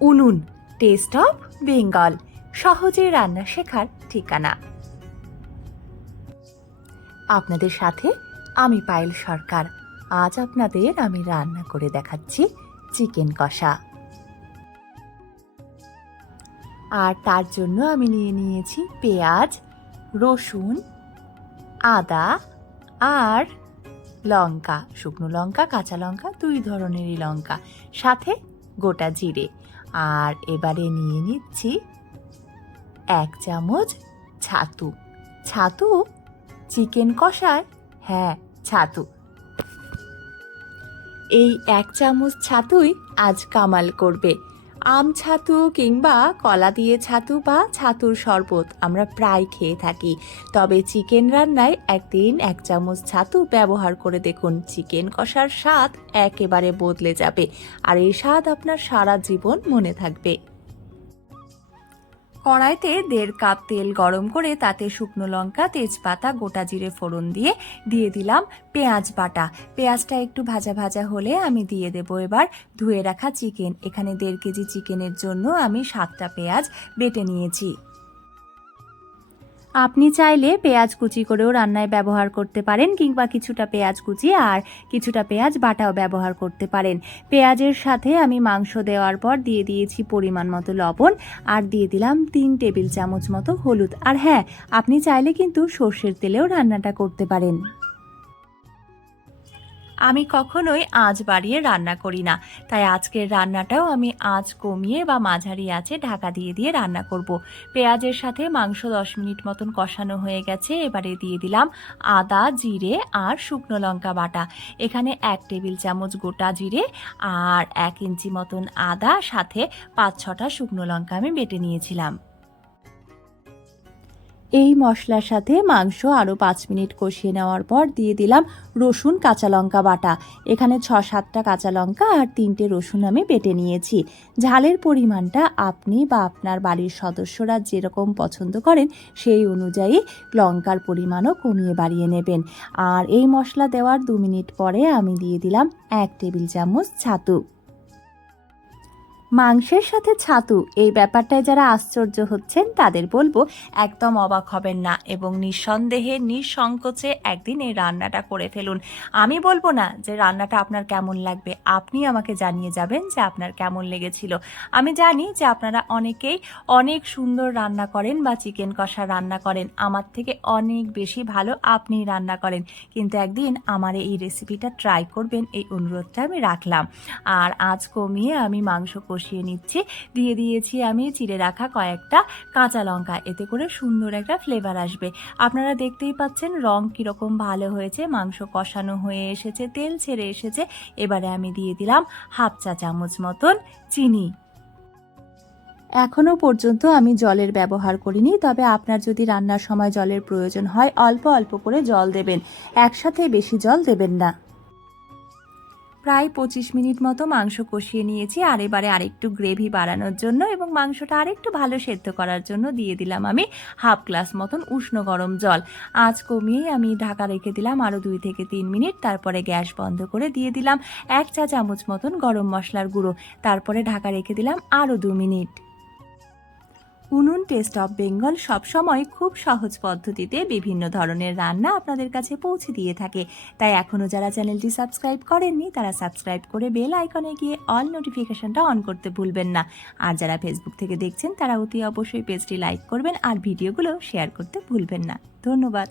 উনুন test of Bengal সহজে রান্না শেখার ঠিকানা। আপনাদের সাথে আমি পায়েল সরকার। আজ আপনাদের আমি রান্না করে দেখাচ্ছি চিকেন কষা। আর তার জন্য আমি নিয়ে নিয়েছি পেঁয়াজ, রসুন, আদা আর লঙ্কা। শুকনো লঙ্কা, কাঁচা লঙ্কা, দুই ধরনেরই লঙ্কা, সাথে গোটা জিরে। আর এবারে নিয়ে নিচ্ছি এক চামচ ছাতু। ছাতু চিকেন কষায় হ্যাঁ ছাতু। এই এক চামচ ছাতুই আজ কামাল করবে। আম ছাতু কিংবা কলা দিয়ে ছাতু বা ছাতুর শরবত আমরা প্রায় খেয়ে থাকি। তবে চিকেন রান্নায় একদিন এক চামচ ছাতু ব্যবহার করে দেখুন, চিকেন কষার স্বাদ একেবারে বদলে যাবে। আর এই স্বাদ আপনার সারা জীবন মনে থাকবে। কড়াইতে দেড় কাপ তেল গরম করে তাতে শুকনো লঙ্কা, তেজপাতা, গোটা জিরে ফোড়ন দিয়ে দিয়ে দিলাম পেঁয়াজ বাটা। পেঁয়াজটা একটু ভাজা ভাজা হলে আমি দিয়ে দেব এবার ধুয়ে রাখা চিকেন। এখানে দেড় কেজি চিকেনের জন্য আমি সাতটা পেঁয়াজ বেটে নিয়েছি। আপনি চাইলে পেঁয়াজ কুচি করেও রান্নায় ব্যবহার করতে পারেন কিংবা কিছুটা পেঁয়াজ কুচি আর কিছুটা পেঁয়াজ বাটাও ব্যবহার করতে পারেন। পেঁয়াজের সাথে আমি মাংস দেওয়ার পর দিয়ে দিয়েছি পরিমাণ মতো লবণ আর দিয়ে দিলাম তিন টেবিল চামচ মতো হলুদ। আর হ্যাঁ আপনি চাইলে কিন্তু সর্ষের তেলেও রান্নাটা করতে পারেন। আমি কখনোই আঁচ বাড়িয়ে রান্না করি না। তাই আজকের রান্নাটাও আমি আঁচ কমিয়ে বা মাঝারি আঁচে ঢাকা দিয়ে দিয়ে রান্না করব। পেঁয়াজের সাথে মাংস দশ মিনিট মতন কষানো হয়ে গেছে, এবারে দিয়ে দিলাম আদা, জিরে আর শুকনো লঙ্কা বাটা। এখানে এক টেবিল চামচ গোটা জিরে আর এক ইঞ্চি মতন আদা, সাথে পাঁচ ছটা শুকনো লঙ্কা আমি বেটে নিয়েছিলাম। এই মশলার সাথে মাংস আরও পাঁচ মিনিট কষিয়ে নেওয়ার পর দিয়ে দিলাম রসুন কাঁচা লঙ্কা বাটা। এখানে ছ সাতটা কাঁচা লঙ্কা আর তিনটে রসুন আমি বেটে নিয়েছি। ঝালের পরিমাণটা আপনি বা আপনার বাড়ির সদস্যরা যেরকম পছন্দ করেন সেই অনুযায়ী লঙ্কার পরিমাণও কমিয়ে বাড়িয়ে নেবেন। আর এই মশলা দেওয়ার দু মিনিট পরে আমি দিয়ে দিলাম এক টেবিল চামচ ছাতু। মাংসের সাথে ছাতু, এই ব্যাপারটায় যারা আশ্চর্য হচ্ছেন, তাদের বলব একদম অবাক হবেন না এবং নিঃসন্দেহে, নিঃসংকোচে একদিন এই রান্নাটা করে ফেলুন। আমি বলব না যে রান্নাটা আপনার কেমন লাগবে। আপনি আমাকে জানিয়ে যাবেন যে আপনার কেমন লেগেছিল। আমি জানি যে আপনারা অনেকেই অনেক সুন্দর রান্না করেন বা চিকেন কষা রান্না করেন। আমার থেকে অনেক বেশি ভালো আপনি রান্না করেন। কিন্তু একদিন আমার এই রেসিপিটা ট্রাই করবেন, এই অনুরোধটা আমি রাখলাম। আর আজ কমিয়ে আমি মাংস কষিয়ে নিচ্ছি। দিয়ে দিয়েছি আমি চিড়ে রাখা কয়েকটা কাঁচা লঙ্কা। এতে করে সুন্দর একটা ফ্লেভার আসবে। আপনারা দেখতেই পাচ্ছেন রং কীরকম ভালো হয়েছে, মাংস কষানো হয়ে এসেছে, তেল ছেড়ে এসেছে। এবারে আমি দিয়ে দিলাম হাফ চা চামচ মতন চিনি। এখনও পর্যন্ত আমি জলের ব্যবহার করিনি, তবে আপনার যদি রান্নার সময় জলের প্রয়োজন হয়, অল্প অল্প করে জল দেবেন। একসাথে বেশি জল দেবেন না। প্রায় পঁচিশ মিনিট মতো মাংস কষিয়ে নিয়েছি, আর এবারে আরেকটু গ্রেভি বাড়ানোর জন্য এবং মাংসটা আরেকটু ভালো সেদ্ধ করার জন্য দিয়ে দিলাম আমি হাফ গ্লাস মতন উষ্ণ গরম জল। আঁচ কমিয়েই আমি ঢাকা রেখে দিলাম আরও দুই থেকে তিন মিনিট, তারপরে গ্যাস বন্ধ করে দিয়ে দিলাম এক চা চামচ মতন গরম মশলার গুঁড়ো, তারপরে ঢাকা রেখে দিলাম আরও দু মিনিট। উনুন টেস্ট অফ বেঙ্গল সবসময় খুব সহজ পদ্ধতিতে বিভিন্ন ধরনের রান্না আপনাদের কাছে পৌঁছে দিয়ে থাকে। তাই এখনও যারা চ্যানেলটি সাবস্ক্রাইব করেননি, তারা সাবস্ক্রাইব করে বেল আইকনে গিয়ে অল নোটিফিকেশনটা অন করতে ভুলবেন না। আর যারা ফেসবুক থেকে দেখছেন, তারা অতি অবশ্যই পেজটি লাইক করবেন আর ভিডিওগুলো শেয়ার করতে ভুলবেন না। ধন্যবাদ।